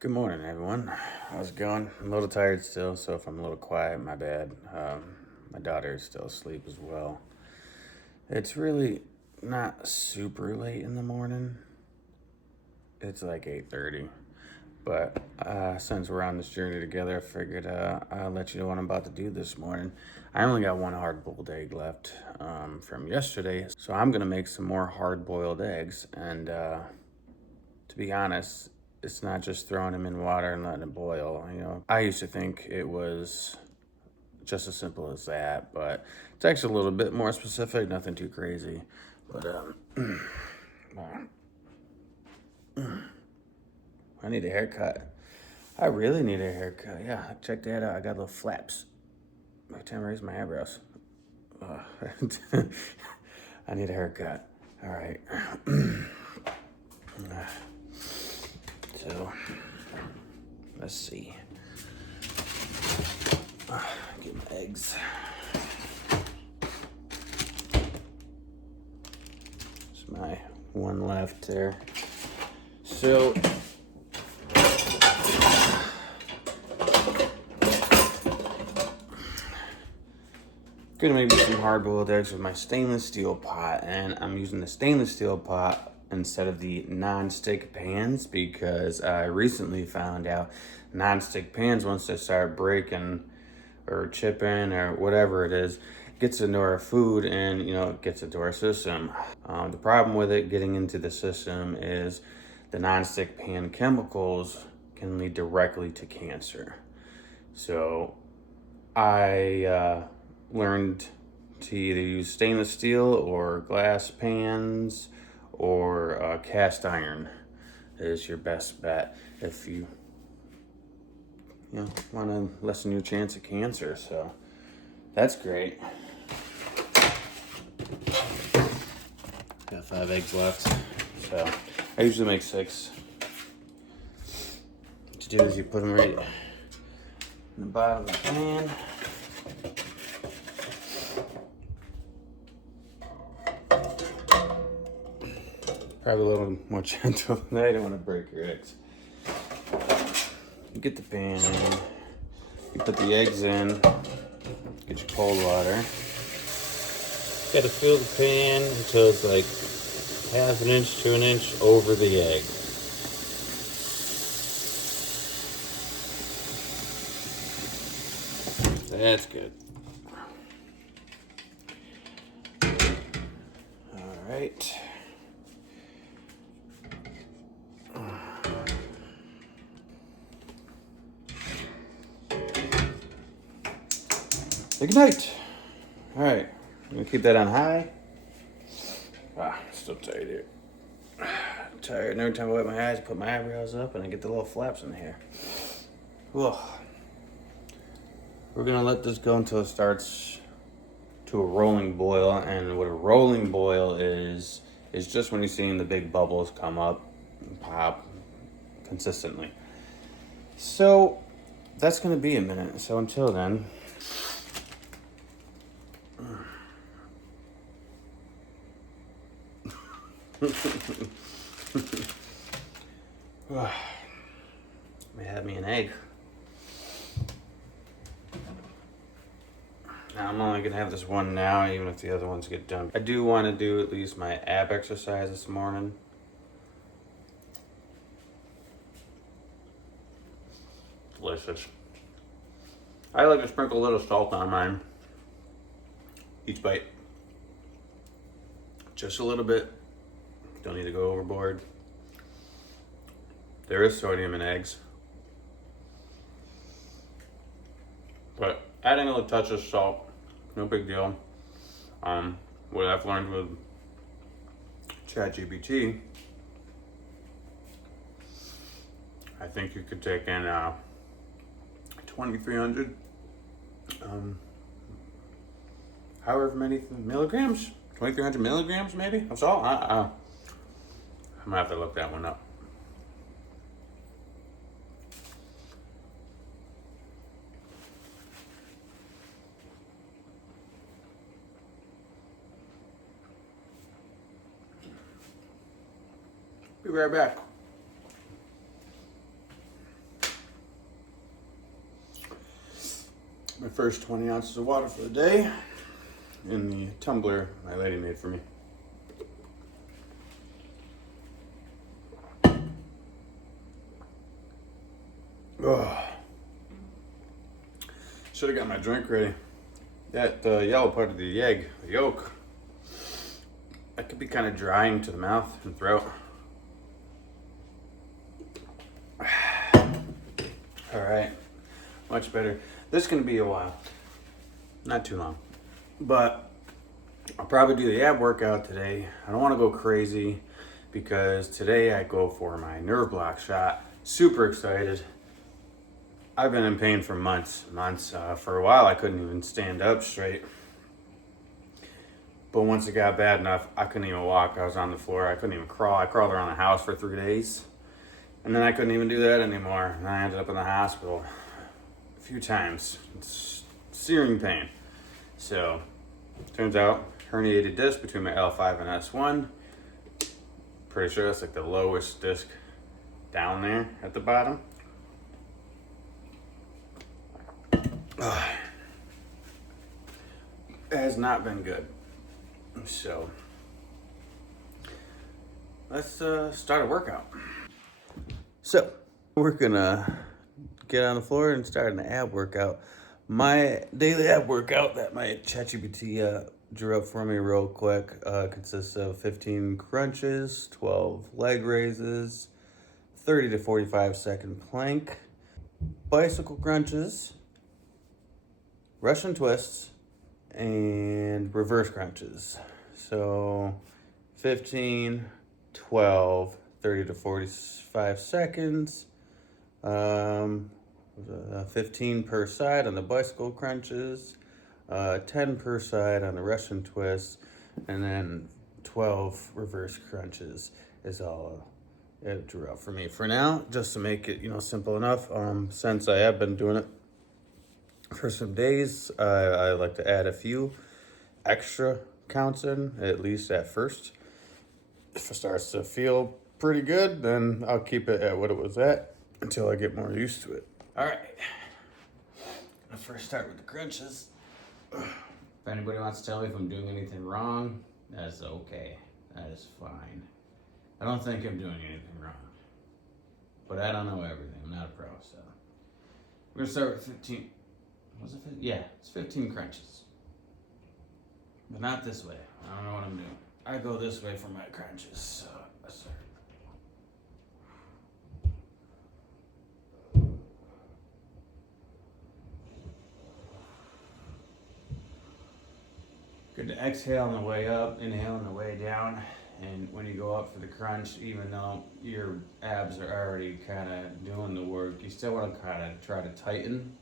Good morning, everyone. How's it going? I'm a little tired still, so if I'm a little quiet, my bad. My daughter is still asleep as well. It's really not super late in the morning. It's like 8:30. But since we're on this journey together, I figured I'll let you know what I'm about to do this morning. I only got one hard-boiled egg left from yesterday, so I'm gonna make some more hard-boiled eggs. And to be honest, it's not just throwing them in water and letting it boil. I used to think it was just as simple as that, but it's actually a little bit more specific. Nothing too crazy. But I need a haircut. I really need a haircut. Yeah, check that out. I got little flaps. Every time I raise my eyebrows. I need a haircut. All right. So, let's see. Get my eggs. It's my one left there. So, gonna make some hard-boiled eggs with my stainless steel pot, and I'm using the stainless steel pot instead of the non-stick pans because I recently found out non-stick pans, once they start breaking or chipping or whatever it is, gets into our food and it gets into our system. The problem with it getting into the system is the non-stick pan chemicals can lead directly to cancer. So I learned to either use stainless steel or glass pans or cast iron is your best bet if you want to lessen your chance of cancer. So that's great. Got 5 eggs left. So I usually make 6. What you do is you put them right in the bottom of the pan. Probably a little more gentle than I don't want to break your eggs. You get the pan in, you put the eggs in, get your cold water. You gotta fill the pan until it's like half an inch to an inch over the egg. That's good. All right. Ignite. All right. I'm gonna keep that on high. Still tired here. Tired. And every time I wipe my eyes, I put my eyebrows up, and I get the little flaps in the hair. Whoa. We're gonna let this go until it starts to a rolling boil, and what a rolling boil is just when you're seeing the big bubbles come up and pop consistently. So that's gonna be a minute. So until then. May have me an egg. Now I'm only gonna have this one now, even if the other ones get done. I do want to do at least my ab exercise this morning. Delicious. I like to sprinkle a little salt on mine. Each bite. Just a little bit. Don't need to go overboard. There is sodium in eggs. But adding a little touch of salt, no big deal. What I've learned with ChatGPT, I think you could take in 2,300, however many milligrams, 2,300 milligrams maybe of salt. I'm gonna have to look that one up. Be right back. My first 20 ounces of water for the day in the tumbler my lady made for me. Oh. Should have got my drink ready. That yellow part of the egg, the yolk, that could be kind of drying to the mouth and throat. All right, much better. This is gonna be a while, not too long, but I'll probably do the ab workout today. I don't want to go crazy because today I go for my nerve block shot. Super excited. I've been in pain for months. For a while, I couldn't even stand up straight. But once it got bad enough, I couldn't even walk. I was on the floor. I couldn't even crawl. I crawled around the house for 3 days. And then I couldn't even do that anymore. And I ended up in the hospital a few times. It's searing pain. So, turns out, herniated disc between my L5 and S1. Pretty sure that's like the lowest disc down there at the bottom. It has not been good. So let's start a workout. So we're gonna get on the floor and start an ab workout. My daily ab workout that my ChatGPT drew up for me real quick consists of 15 crunches, 12 leg raises, 30 to 45 second plank, bicycle crunches, Russian twists, and reverse crunches. So 15, 12, 30 to 45 seconds, 15 per side on the bicycle crunches, 10 per side on the Russian twists, and then 12 reverse crunches is all it drew out for me for now, just to make it, simple enough. Since I have been doing it for some days, I like to add a few extra counts in, at least at first. If it starts to feel pretty good, then I'll keep it at what it was at until I get more used to it. All right, I'll first start with the crunches. If anybody wants to tell me if I'm doing anything wrong, that's okay. That is fine. I don't think I'm doing anything wrong, but I don't know everything. I'm not a pro, so we're gonna start with 15. Was it 15? Yeah, it's 15 crunches. But not this way. I don't know what I'm doing. I go this way for my crunches, so I start. Good to exhale on the way up, inhale on the way down. And when you go up for the crunch, even though your abs are already kind of doing the work, you still want to kind of try to tighten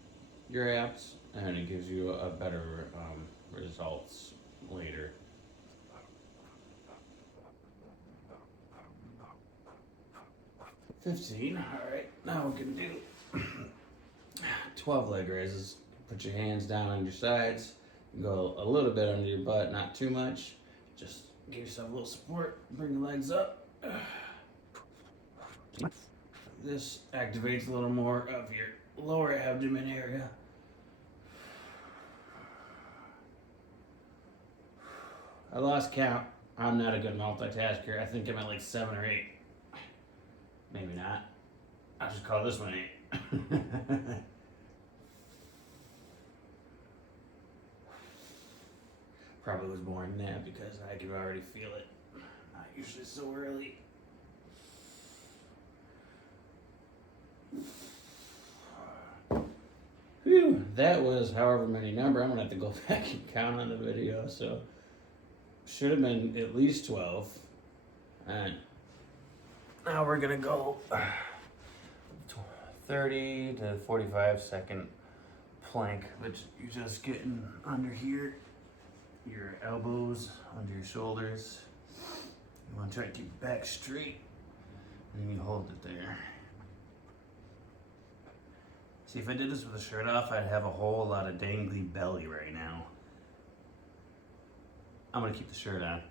your abs, and it gives you a better results later. $15. All right, now we can do 12 leg raises. Put your hands down on your sides. Go a little bit under your butt, not too much. Just give yourself a little support. Bring the legs up. This activates a little more of your lower abdomen area. I lost count. I'm not a good multitasker. I think I'm at like 7 or 8. Maybe not. I'll just call this one 8. Probably was more than that because I could already feel it. Not usually so early. Whew, that was however many number. I'm gonna have to go back and count on the video. So should have been at least 12. And now we're gonna go 30 to 45 second plank, which you're just getting under here, your elbows under your shoulders. You want to try to keep your back straight, and then you hold it there. See, if I did this with a shirt off, I'd have a whole lot of dangly belly right now. I'm gonna keep the shirt on.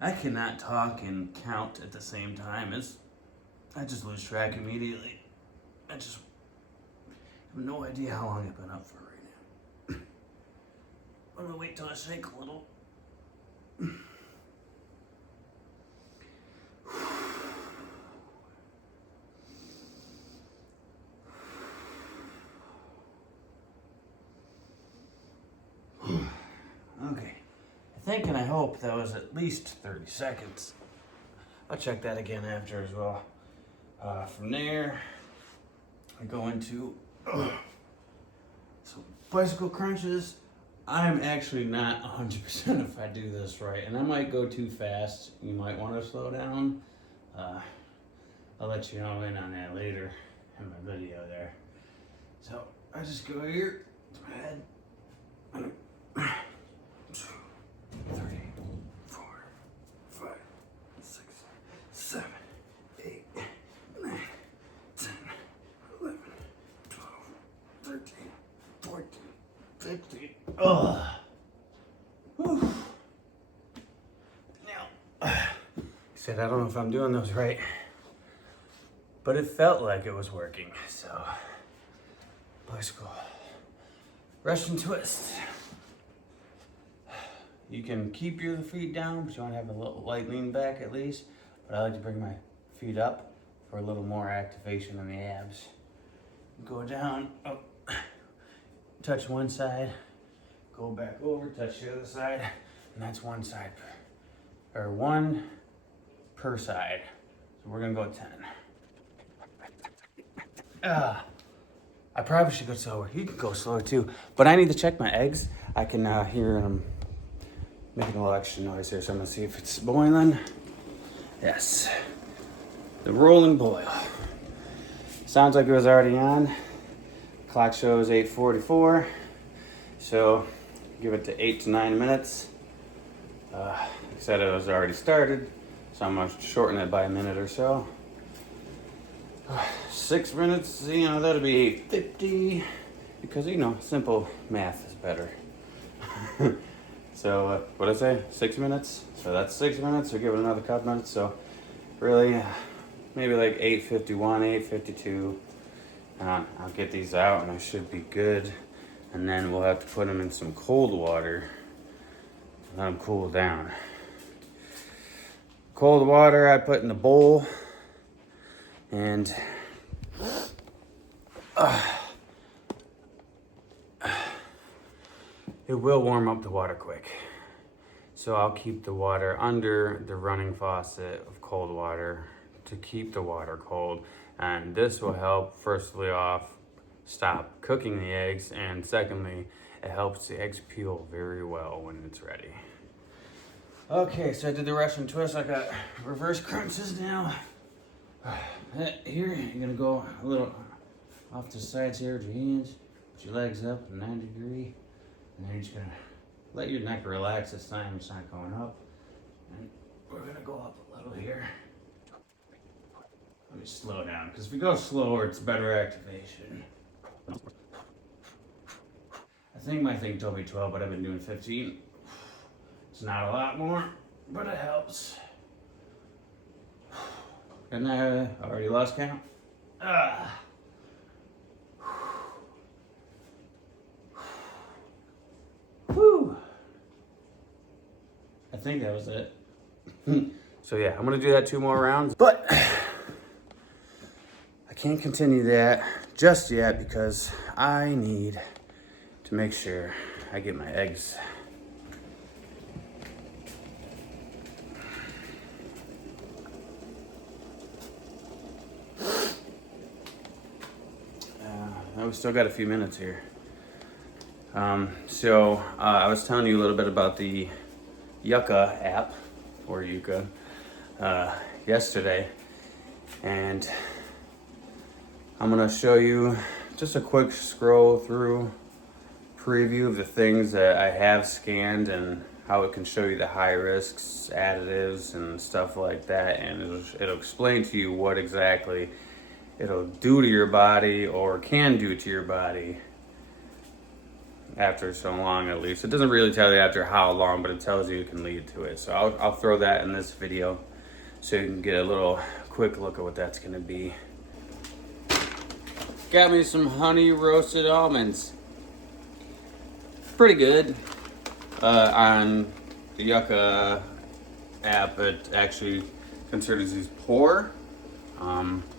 I cannot talk and count at the same time. I just lose track immediately. have no idea how long I've been up for right now. I'm gonna wait till I shake a little. Okay, I think and I hope that was at least 30 seconds. I'll check that again after as well. From there, I go into some bicycle crunches. I'm actually not 100% if I do this right, and I might go too fast. You might want to slow down. I'll let you know in on that later in my video there. So I just go here to my head. 3, 4, 5, 6, 7, 8, 9, 10, 11, 12, 13, 14, 15. Ugh. Whew. Now, I said I don't know if I'm doing those right, but it felt like it was working. So, bicycle, Russian twist. You can keep your feet down, but you want to have a little light lean back at least. But I like to bring my feet up for a little more activation in the abs. Go down, up, touch one side, go back over, touch the other side, and that's one side, or one per side. So we're gonna go 10. I probably should go slower. You can go slower too, but I need to check my eggs. I can hear them making a little extra noise here, so I'm gonna see if it's boiling. Yes, the rolling boil. Sounds like it was already on. Clock shows 8:44, so give it to 8 to 9 minutes. Like I said, it was already started, so I'm gonna shorten it by a minute or so. 6 minutes, that'll be 8:50, because simple math is better. So what did I say? 6 minutes. So that's 6 minutes. So give it another couple minutes. So really, maybe like 8:51, 8:52. I'll get these out, and I should be good. And then we'll have to put them in some cold water. Let them cool down. Cold water I put in the bowl, and it will warm up the water quick. So I'll keep the water under the running faucet of cold water to keep the water cold. And this will help, firstly off, stop cooking the eggs. And secondly, it helps the eggs peel very well when it's ready. Okay, so I did the Russian twist. I got reverse crunches now. Here, you're gonna go a little off the sides here with your hands. Put your legs up at 90 degree. And then you're just gonna let your neck relax this time. It's not going up. And we're gonna go up a little here. Let me slow down, because if we go slower, it's better activation. I think my thing told me 12, but I've been doing 15. It's not a lot more, but it helps. And I already lost count. Whew. I think that was it. So yeah, I'm gonna do that 2 more rounds, but I can't continue that just yet because I need to make sure I get my eggs. We still got a few minutes here. So I was telling you a little bit about the Yuka app, or Yuka, yesterday, and I'm gonna show you just a quick scroll through preview of the things that I have scanned and how it can show you the high risks, additives, and stuff like that, and it'll explain to you what exactly it'll do to your body, or can do to your body after so long, at least. It doesn't really tell you after how long, but it tells you it can lead to it. So I'll throw that in this video so you can get a little quick look at what that's gonna be. Got me some honey roasted almonds. Pretty good. On the Yuka app, it actually considers these poor.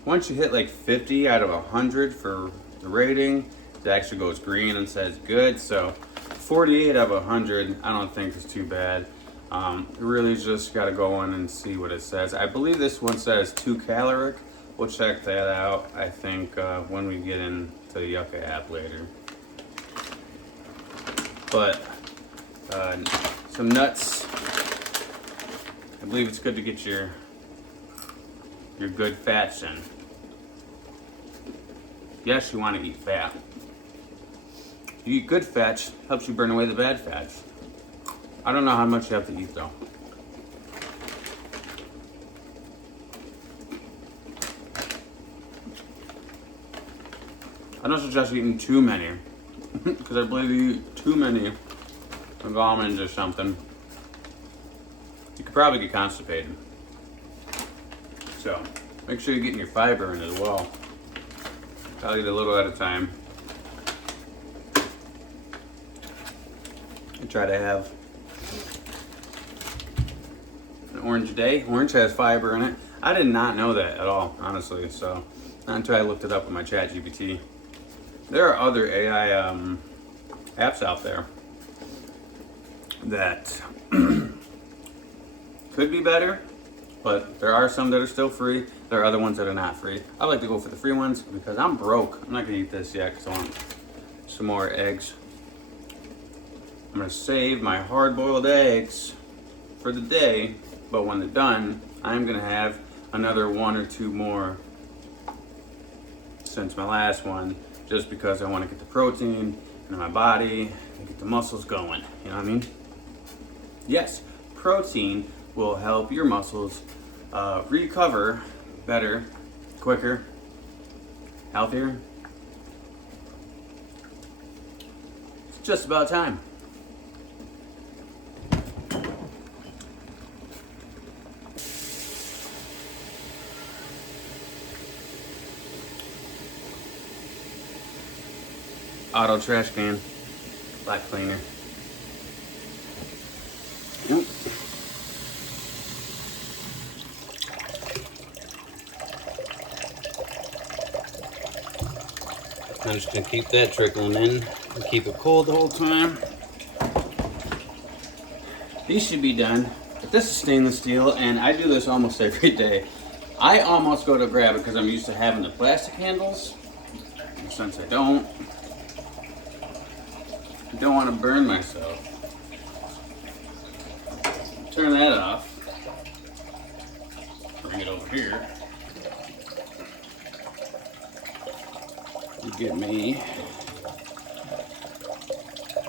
Once you hit like 50 out of 100 for the rating, it actually goes green and says good. So 48 out of 100, I don't think is too bad. Really just got to go in and see what it says. I believe this one says 2 caloric. We'll check that out, I think, when we get into the Yuka app later. But some nuts. I believe it's good to get your good fats in. Yes, you want to eat fat. You eat good fats, helps you burn away the bad fats. I don't know how much you have to eat though. I don't suggest eating too many, because I believe you eat too many of almonds or something, you could probably get constipated. So make sure you're getting your fiber in as well. I'll eat a little at a time. I try to have an orange a day. Orange has fiber in it. I did not know that at all, honestly. So not until I looked it up with my ChatGPT. There are other AI apps out there that could be better, but there are some that are still free. There are other ones that are not free. I like to go for the free ones because I'm broke. I'm not gonna eat this yet because I want some more eggs. I'm gonna save my hard-boiled eggs for the day, but when they're done, I'm gonna have another 1 or 2 more since my last one, just because I want to get the protein in my body and get the muscles going. You know what I mean? Yes, protein will help your muscles recover better, quicker, healthier. It's just about time. Auto trash can, black cleaner. Yep. I'm just gonna keep that trickling in and keep it cold the whole time. These should be done, but this is stainless steel and I do this almost every day. I almost go to grab it because I'm used to having the plastic handles. And since I don't want to burn myself. Turn that off. Bring it over here. You get me.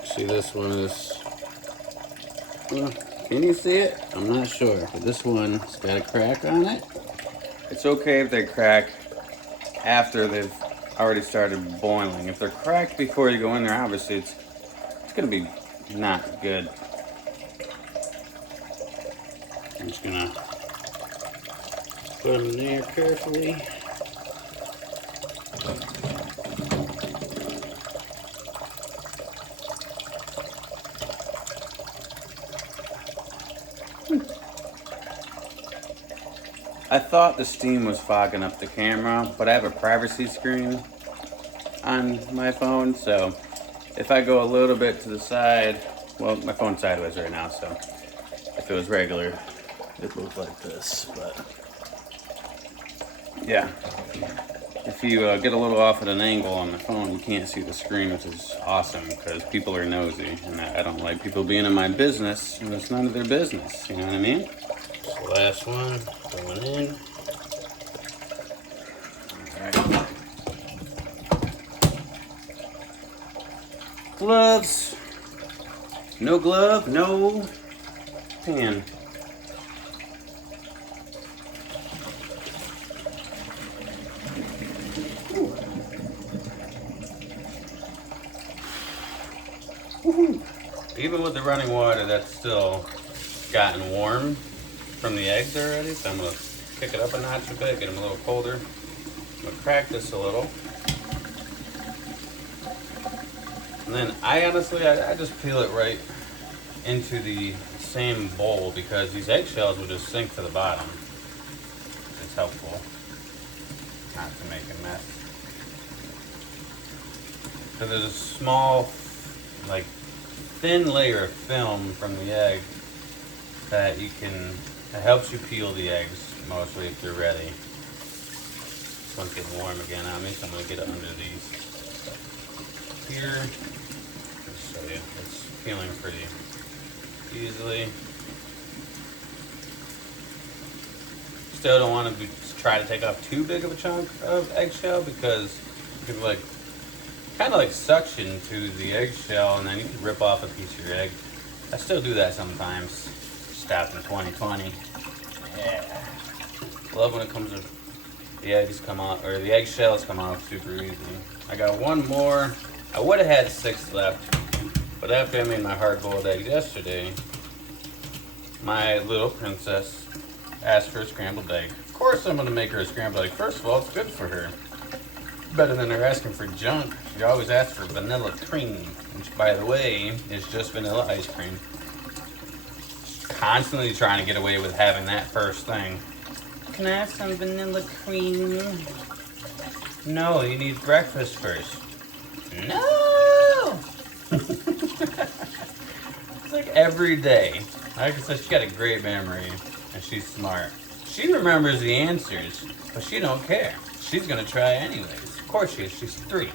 See, this one is, well, can you see it? I'm not sure, but this one's got a crack on it. It's okay if they crack after they've already started boiling. If they're cracked before you go in there, obviously it's gonna be not good. I'm just gonna put them in there carefully. I thought the steam was fogging up the camera, but I have a privacy screen on my phone, so if I go a little bit to the side, well, my phone's sideways right now, so if it was regular, it'd look like this, but yeah. If you get a little off at an angle on the phone, you can't see the screen, which is awesome, because people are nosy, and I don't like people being in my business, and it's none of their business, you know what I mean? So last one, going in. All right. Gloves. No glove, no pan. Woohoo. Even with the running water, that's still gotten warm from the eggs already, so I'm gonna pick it up a notch a bit, get them a little colder. I'm gonna crack this a little. And then I honestly, I just peel it right into the same bowl because these eggshells will just sink to the bottom. It's helpful not to make a mess. So there's a small, like, thin layer of film from the egg that helps you peel the eggs mostly if they're ready. This one's getting warm again on me, so I'm gonna get it under these. Here, let's show you, it's peeling pretty easily. Still don't want to try to take off too big of a chunk of eggshell because you can kind of like suction to the eggshell and then you can rip off a piece of your egg. I still do that sometimes. Stopped in 2020. Yeah. Love when it comes to the eggs come out, or the eggshells come out super easy. I got one more. I would have had 6 left, but after I made my hard-boiled eggs yesterday, my little princess asked for a scrambled egg. Of course I'm gonna make her a scrambled egg. First of all, it's good for her. Better than her asking for junk. She always asks for vanilla cream, which by the way, is just vanilla ice cream. She's constantly trying to get away with having that first thing. Can I have some vanilla cream? No, you need breakfast first. No! It's like every day. Like I said, she's got a great memory and she's smart. She remembers the answers, but she don't care. She's gonna try anyways. Of course she is, she's 3.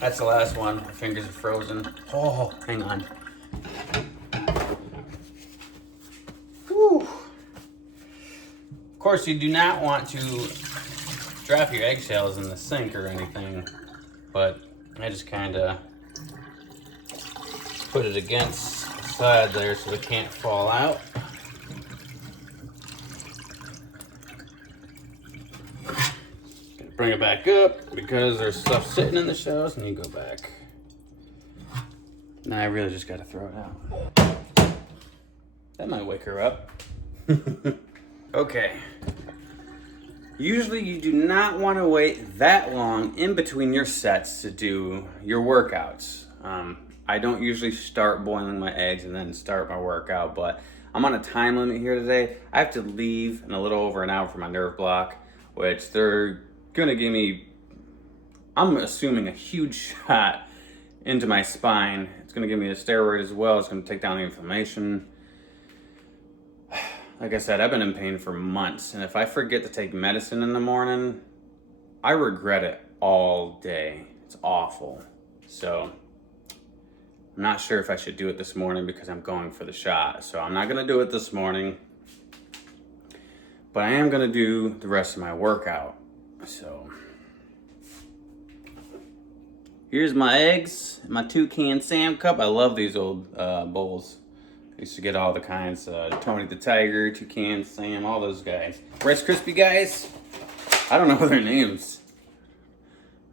That's the last one. My fingers are frozen. Oh, hang on. Whew. Of course, you do not want to drop your eggshells in the sink or anything, but I just kind of put it against the side there so it can't fall out. Bring it back up because there's stuff sitting in the shells and you go back. Now I really just gotta throw it out. That might wake her up. Okay. Usually you do not want to wait that long in between your sets to do your workouts. I don't usually start boiling my eggs and then start my workout, but I'm on a time limit here today. I have to leave in a little over an hour for my nerve block, which they're gonna give me, I'm assuming, a huge shot into my spine. It's gonna give me a steroid as well. It's gonna take down the inflammation. Like I said, I've been in pain for months, and if I forget to take medicine in the morning, I regret it all day. It's awful. So I'm not sure if I should do it this morning because I'm going for the shot. So I'm not gonna do it this morning, but I am gonna do the rest of my workout. So here's my eggs, my Toucan Sam cup. I love these old bowls. I used to get all the kinds, Tony the Tiger, Toucan Sam, all those guys. Rice Krispie guys, I don't know their names.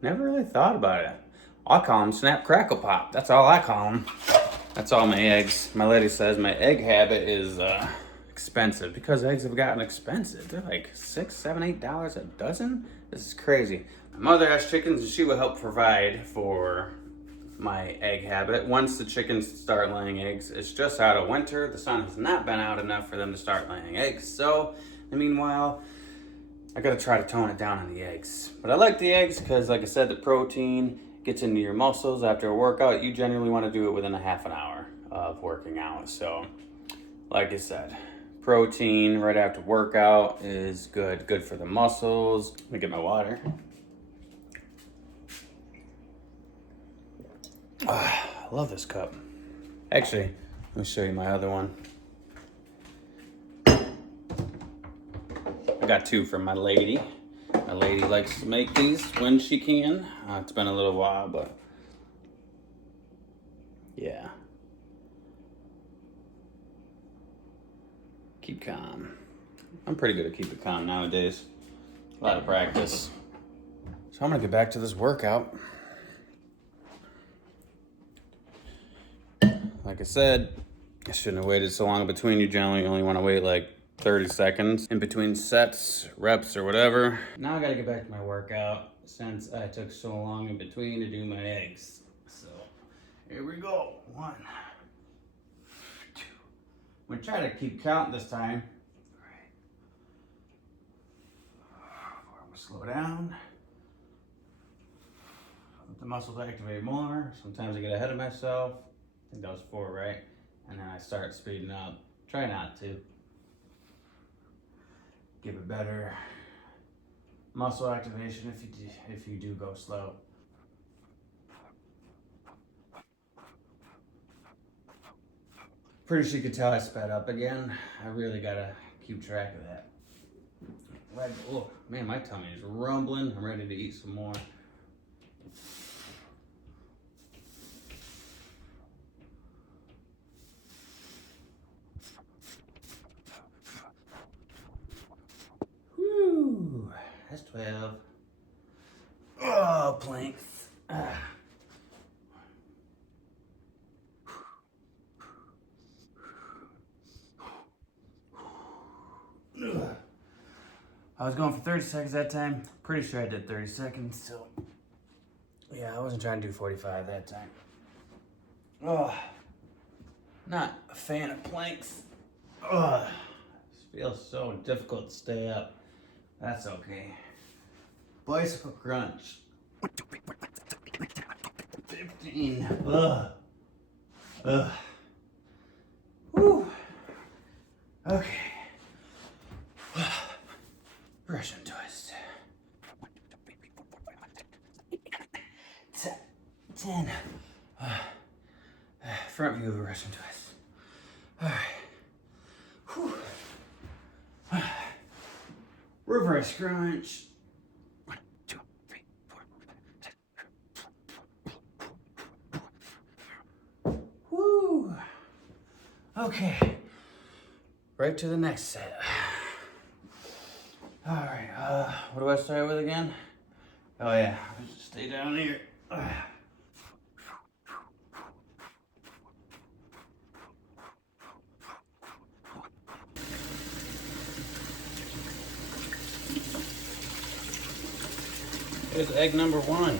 Never really thought about it. I'll call them Snap Crackle Pop. That's all I call them. That's all my eggs. My lady says my egg habit is expensive because eggs have gotten expensive. They're like $6, $7, $8 a dozen. This is crazy. My mother has chickens and she will help provide for my egg habit. Once the chickens start laying eggs, it's just out of winter. The sun has not been out enough for them to start laying eggs. So, meanwhile, I gotta try to tone it down on the eggs. But I like the eggs because, like I said, the protein gets into your muscles after a workout. You generally want to do it within a half an hour of working out. So, like I said, protein right after workout is good for the muscles. Let me get my water. I love this cup. Actually, let me show you my other one. I got 2 from my lady. My lady likes to make these when she can. It's been a little while, but yeah. Keep calm. I'm pretty good at keeping calm nowadays. A lot of practice. So I'm gonna get back to this workout. Like I said, I shouldn't have waited so long in between. You generally only want to wait like 30 seconds in between sets, reps, or whatever. Now I gotta get back to my workout. since I took so long in between to do my eggs. So here we go. 1, 2. I'm gonna try to keep count this time. All right. I'm gonna slow down. Let the muscles activate more. Sometimes I get ahead of myself. I think that was 4, right? And then I start speeding up. Try not to. Give it better muscle activation if you do go slow. Pretty sure you could tell I sped up again. I really gotta keep track of that. Oh man, my tummy is rumbling. I'm ready to eat some more. Whew, that's 12. Oh, planks. I was going for 30 seconds that time. Pretty sure I did 30 seconds, so yeah, I wasn't trying to do 45 that time. Oh, not a fan of planks. Oh, it feels so difficult to stay up. That's okay. Bicycle crunch. 15. Ugh. Ugh. Whew. Okay. Russian twist. 10. Front view of a Russian twist. All right. Whew. Reverse crunch. 1, 2, 3, 4. Woo. Okay. Right to the next set. All right, what do I start with again? Oh yeah, just stay down here. Here's egg number 1.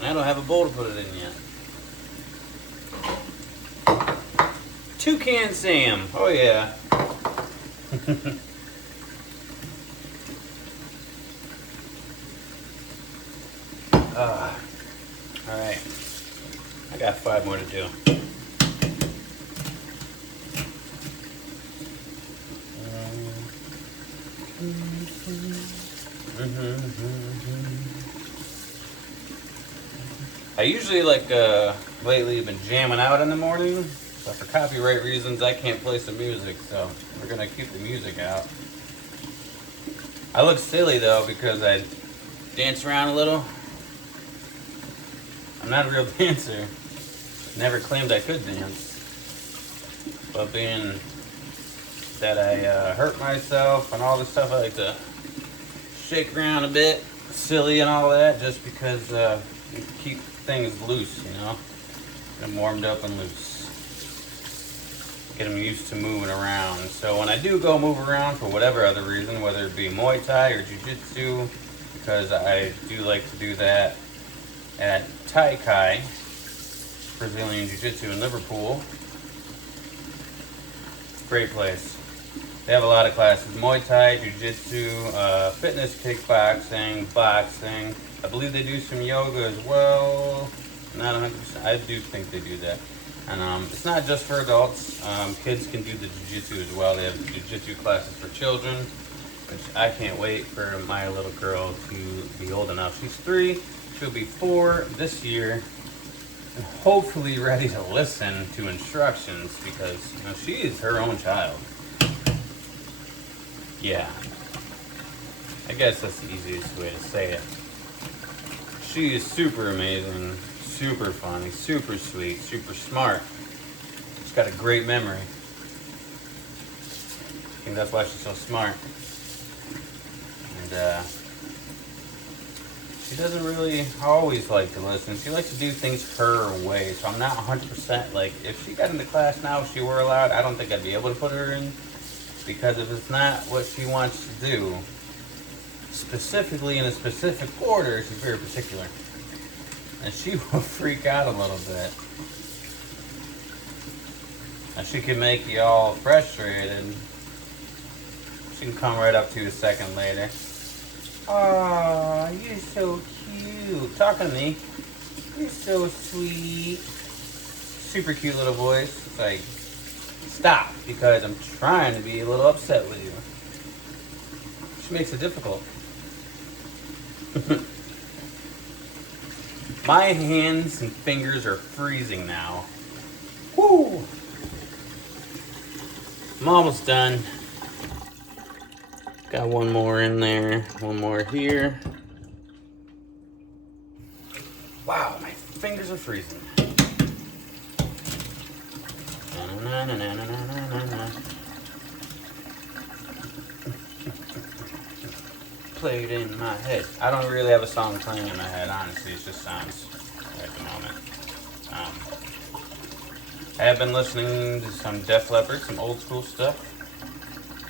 I don't have a bowl to put it in yet. Toucan Sam, oh yeah. All right, I got 5 more to do. I usually lately been jamming out in the morning, but for copyright reasons I can't play some music, so we're gonna keep the music out. I look silly though because I dance around a little. I'm not a real dancer. Never claimed I could dance. But being that I hurt myself and all this stuff, I like to shake around a bit, silly and all that, just because you keep things loose, you know? Get them warmed up and loose. Get them used to moving around. So when I do go move around for whatever other reason, whether it be Muay Thai or Jiu-Jitsu, because I do like to do that at Tai Kai, Brazilian Jiu-Jitsu in Liverpool. Great place. They have a lot of classes. Muay Thai, Jiu-Jitsu, fitness, kickboxing, boxing. I believe they do some yoga as well. Not 100%. I do think they do that. And it's not just for adults. Kids can do the Jiu-Jitsu as well. They have Jiu-Jitsu classes for children, which I can't wait for my little girl to be old enough. She's 3. She'll be 4 this year, and hopefully ready to listen to instructions because she is her own child. Yeah, I guess that's the easiest way to say it. She is super amazing, super funny, super sweet, super smart. She's got a great memory. I think that's why she's so smart. And she doesn't really always like to listen. She likes to do things her way. So I'm not 100% like, if she got into class now, if she were allowed, I don't think I'd be able to put her in. Because if it's not what she wants to do, specifically in a specific order. She's very particular. And she will freak out a little bit. And she can make you all frustrated. She can come right up to you a second later. Aw, you're so cute. Talking to me. You're so sweet. Super cute little voice. It's like, stop, because I'm trying to be a little upset with you. She makes it difficult. My hands and fingers are freezing now. Woo! I'm almost done. Got one more in there, one more here. Wow, my fingers are freezing. Played in my head. I don't really have a song playing in my head, honestly. It just sounds at the moment. I have been listening to some Def Leppard, some old school stuff.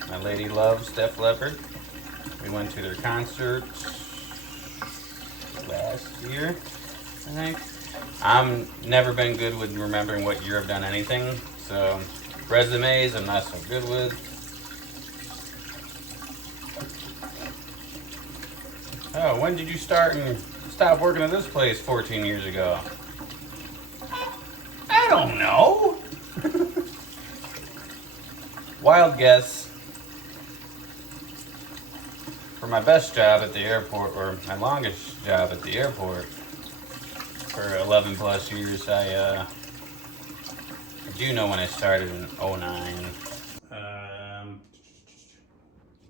My lady loves Def Leppard. We went to their concert last year, I think. I've never been good with remembering what year I've done anything, so resumes I'm not so good with. Oh, when did you start and stop working at this place 14 years ago? I don't know. Wild guess. For my best job at the airport, or my longest job at the airport, for 11 plus years, I do know when I started in 09.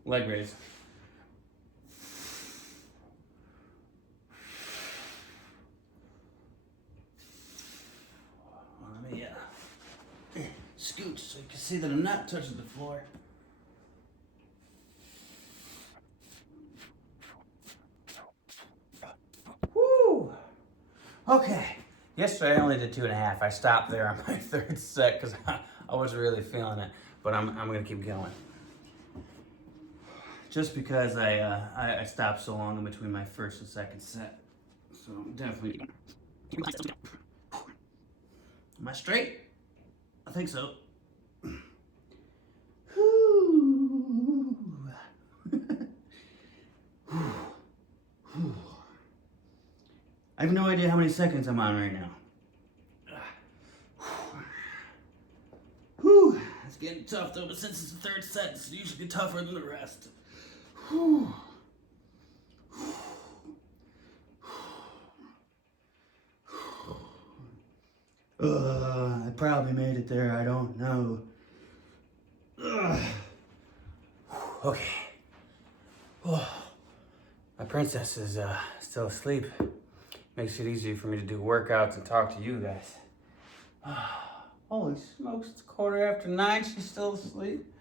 Leg raise. Let me scooch so you can see that I'm not touching the floor. Woo! Okay. Yesterday I only did 2.5. I stopped there on my third set because I wasn't really feeling it. But I'm gonna keep going. Just because I stopped so long in between my first and second set. So I'm definitely. Am I straight? I think so. I have no idea how many seconds I'm on right now. Whew. It's getting tough though, but since it's the third set, it's usually tougher than the rest. Whew. I probably made it there, I don't know. Okay. Oh, my princess is still asleep. Makes it easier for me to do workouts and talk to you guys. Holy smokes, it's 9:15, she's still asleep.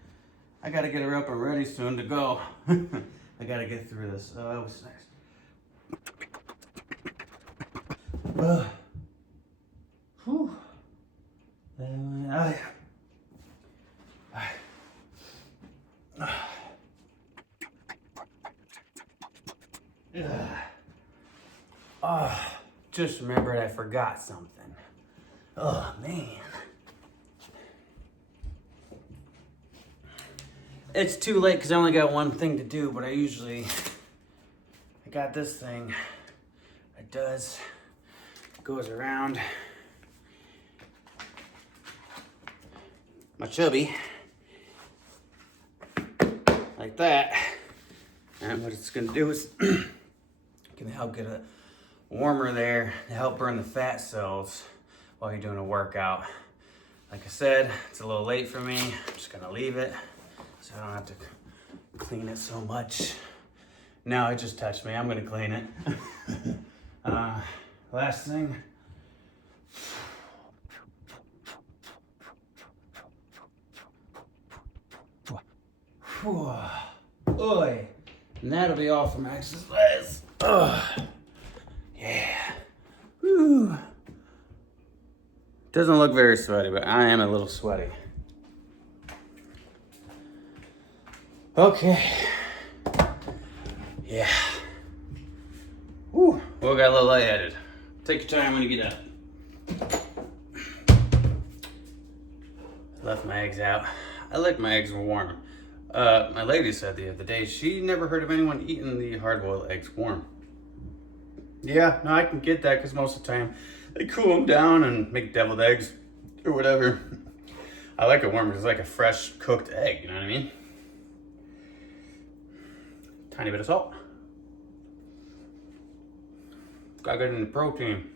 I gotta get her up and ready soon to go. I gotta get through this. Oh, that was nice. Whew. Just remembered I forgot something. Oh, man. It's too late because I only got one thing to do, but I got this thing. It goes around my chubby like that. And what it's gonna do is gonna help get a warmer there to help burn the fat cells while you're doing a workout. Like I said, it's a little late for me. I'm just gonna leave it so I don't have to clean it so much. No, it just touched me. I'm gonna clean it. Last thing. Oy. And that'll be all for my exercise. Yeah. Whew. Doesn't look very sweaty, but I am a little sweaty. Okay. Yeah. Whew. Well, got a little lightheaded. Take your time when you get up. Left my eggs out. I like my eggs warm. My lady said the other day she never heard of anyone eating the hard-boiled eggs warm. Yeah, no, I can get that because most of the time they cool them down and make deviled eggs or whatever. I like it warm because it's like a fresh cooked egg, you know what I mean? Tiny bit of salt. Got good in the protein.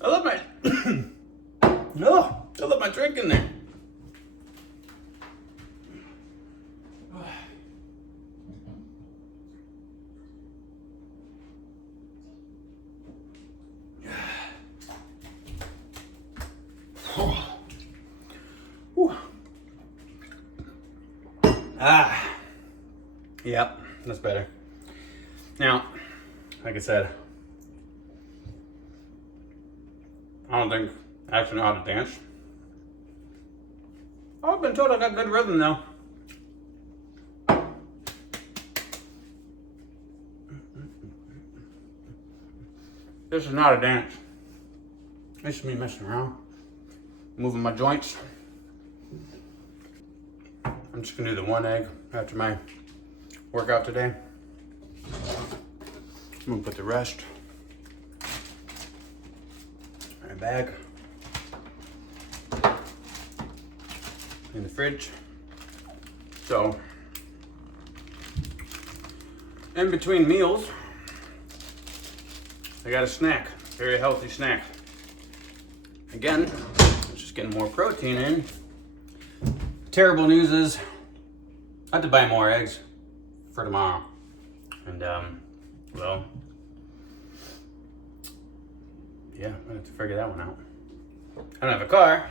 I love my no, I love my drink in there. Yep, that's better. Now, like I said, I don't think I actually know how to dance. I've been told I got good rhythm though. This is not a dance. This is me messing around, moving my joints. I'm just gonna do the one egg after my workout today. I'm gonna put the rest in a bag in the fridge. So, in between meals, I got a snack, very healthy snack. Again, just getting more protein in. Terrible news is I have to buy more eggs for tomorrow. And, well, yeah, I have to figure that one out. I don't have a car.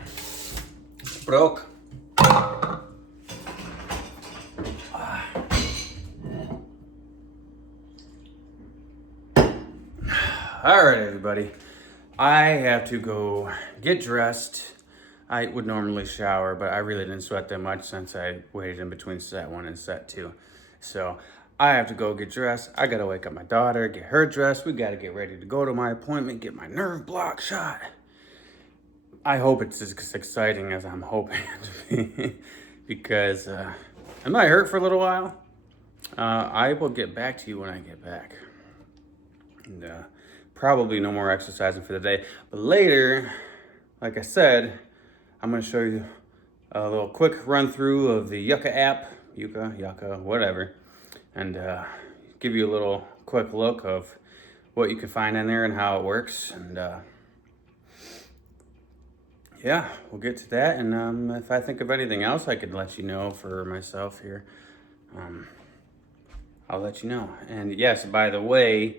It's broke. All right, everybody. I have to go get dressed. I would normally shower, but I really didn't sweat that much since I waited in between set 1 and set 2. So I have to go get dressed. I gotta wake up my daughter, get her dressed. We gotta get ready to go to my appointment, get my nerve block shot. I hope it's as exciting as I'm hoping it to be because it might hurt for a little while. I will get back to you when I get back. And probably no more exercising for the day. But later, like I said, I'm going to show you a little quick run through of the Yuka app, Yuka, whatever, and give you a little quick look of what you can find in there and how it works. And yeah, we'll get to that. And if I think of anything else I could let you know for myself here, I'll let you know. And yes, by the way,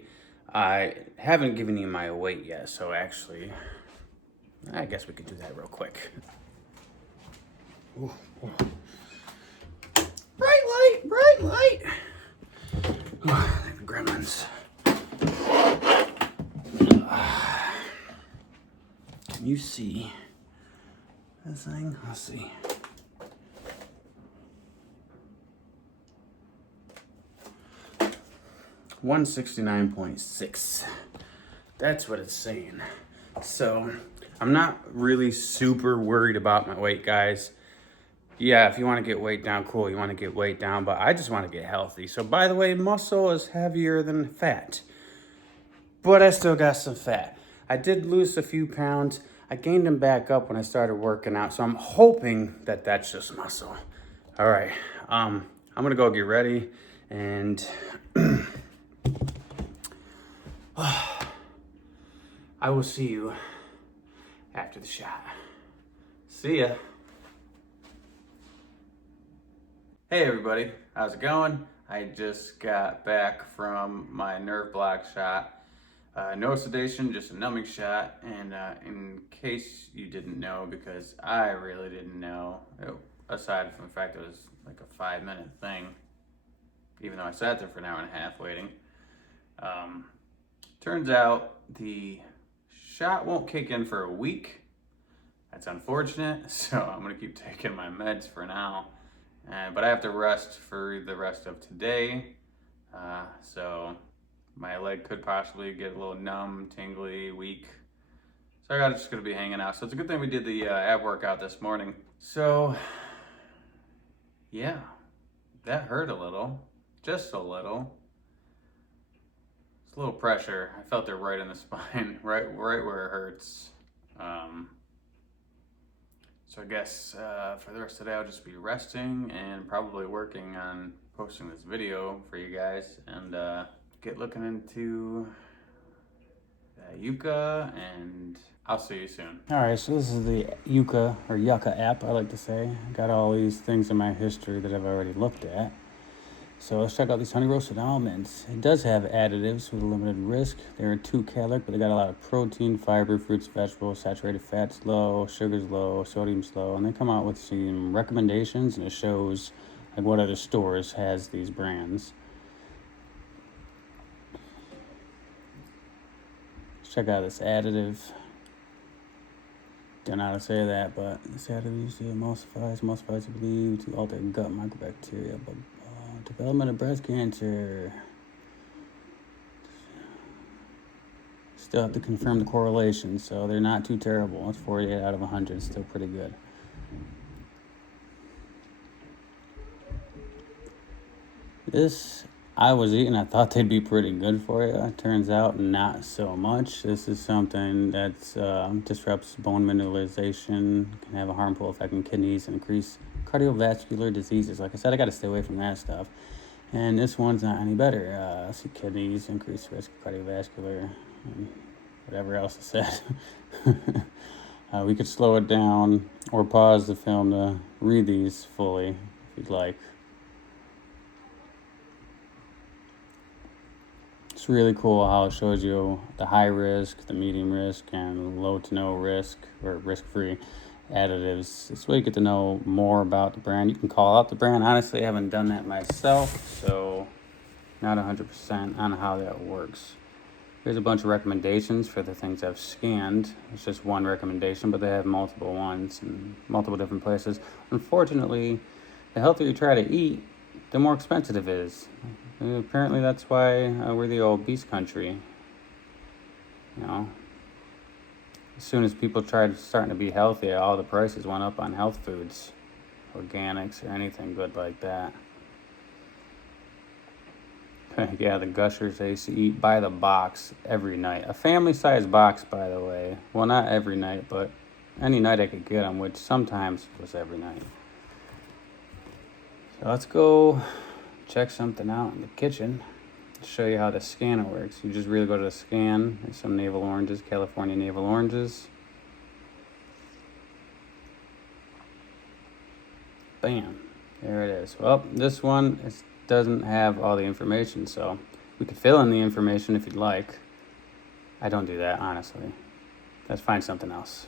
I haven't given you my weight yet, so actually, I guess we could do that real quick. Ooh. Bright light! Oh, the gremlins. Can you see this thing? Let's see. $169.6. That's what it's saying. So I'm not really super worried about my weight, guys. Yeah, if you want to get weight down, cool, you want to get weight down, but I just want to get healthy. So by the way, muscle is heavier than fat, but I still got some fat. I did lose a few pounds. I gained them back up when I started working out, so I'm hoping that that's just muscle. All right, I'm gonna go get ready, and I will see you after the shot. See ya. Hey everybody, how's it going? I just got back from my nerve block shot. No sedation, just a numbing shot. And in case you didn't know, because I really didn't know, aside from the fact it was like a 5-minute thing, even though I sat there for an hour and a half waiting. Turns out the shot won't kick in for a week. That's unfortunate, so I'm gonna keep taking my meds for now. But I have to rest for the rest of today. So my leg could possibly get a little numb, tingly, weak. So I got just gonna be hanging out. So it's a good thing we did the ab workout this morning. So yeah, that hurt a little, just a little. It's a little pressure. I felt it right in the spine, right where it hurts. So I guess for the rest of the day, I'll just be resting and probably working on posting this video for you guys and get looking into Yuka, and I'll see you soon. All right, so this is the Yuka app, I like to say. I got all these things in my history that I've already looked at. So let's check out these honey roasted almonds. It does have additives with a limited risk. They're 2 caloric, but they got a lot of protein, fiber, fruits, vegetables, saturated fats low, sugars low, sodium's low, and they come out with some recommendations, and it shows like what other stores has these brands. Let's check out this additive. Don't know how to say that, but this additive usually emulsifies, I believe, to alter gut microbacteria, but development of breast cancer. Still have to confirm the correlation, so they're not too terrible. It's 48 out of 100, still pretty good. This I was eating, I thought they'd be pretty good for you. It turns out not so much. This is something that disrupts bone mineralization, can have a harmful effect on kidneys, and increase cardiovascular diseases. Like I said, I got to stay away from that stuff. And this one's not any better. I see kidneys, increased risk of cardiovascular, and whatever else it said. We could slow it down or pause the film to read these fully if you'd like. It's really cool how it shows you the high risk, the medium risk, and low to no risk or risk-free additives. This way you get to know more about the brand. You can call out the brand. Honestly, I haven't done that myself, so not 100% on how that works. Here's a bunch of recommendations for the things I've scanned. It's just one recommendation, but they have multiple ones in multiple different places. Unfortunately, the healthier you try to eat, the more expensive it is. Apparently that's why we're the obese country. You know, as soon as people starting to be healthy, all the prices went up on health foods, organics, or anything good like that. Yeah, the Gushers I used to eat by the box every night. A family-sized box, by the way. Well, not every night, but any night I could get them, which sometimes was every night. So let's go check something out in the kitchen. Show you how the scanner works. You just really go to the scan. There's some navel oranges, California navel oranges. Bam, there it is. Well, this one doesn't have all the information, so we could fill in the information if you'd like. I don't do that, honestly. Let's find something else.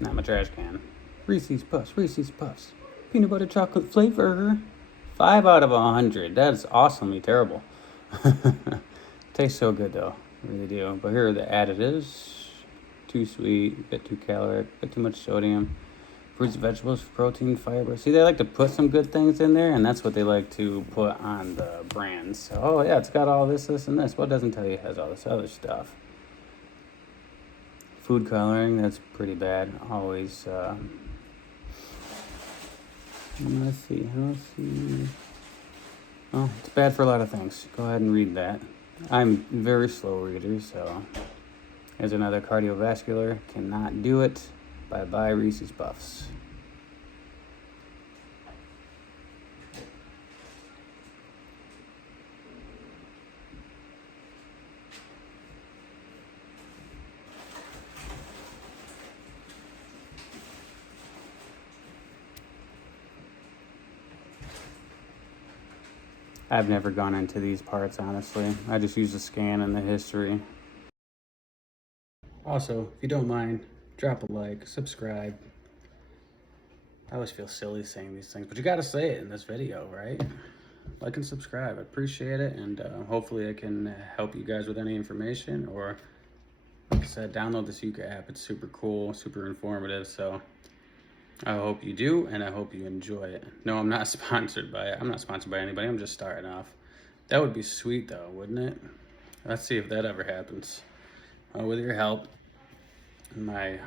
Not my trash can. Reese's Puffs. Peanut butter chocolate flavor. 5 out of 100. That is awesomely terrible. Tastes so good though. Really do. But here are the additives. Too sweet, bit too caloric, bit too much sodium. Fruits, vegetables, protein, fiber. See, they like to put some good things in there, and that's what they like to put on the brands. So, oh yeah, it's got all this, and this. What doesn't tell you it has all this other stuff? Food coloring, that's pretty bad. Always, let's see. Oh, it's bad for a lot of things. Go ahead and read that. I'm a very slow reader, so here's another cardiovascular. Cannot do it. Bye-bye Reese's Puffs. I've never gone into these parts, honestly. I just use the scan and the history. Also, if you don't mind, drop a like, subscribe. I always feel silly saying these things, but you got to say it in this video, right? Like and subscribe. I appreciate it, and hopefully I can help you guys with any information, or like I said, download this Yuka app. It's super cool, super informative, so I hope you do, and I hope you enjoy it. No, I'm not sponsored by it. I'm not sponsored by anybody. I'm just starting off. That would be sweet, though, wouldn't it? Let's see if that ever happens. With your help, my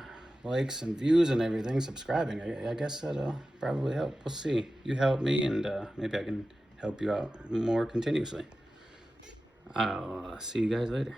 likes and views and everything, subscribing, I guess that'll probably help. We'll see. You help me, and maybe I can help you out more continuously. I'll see you guys later.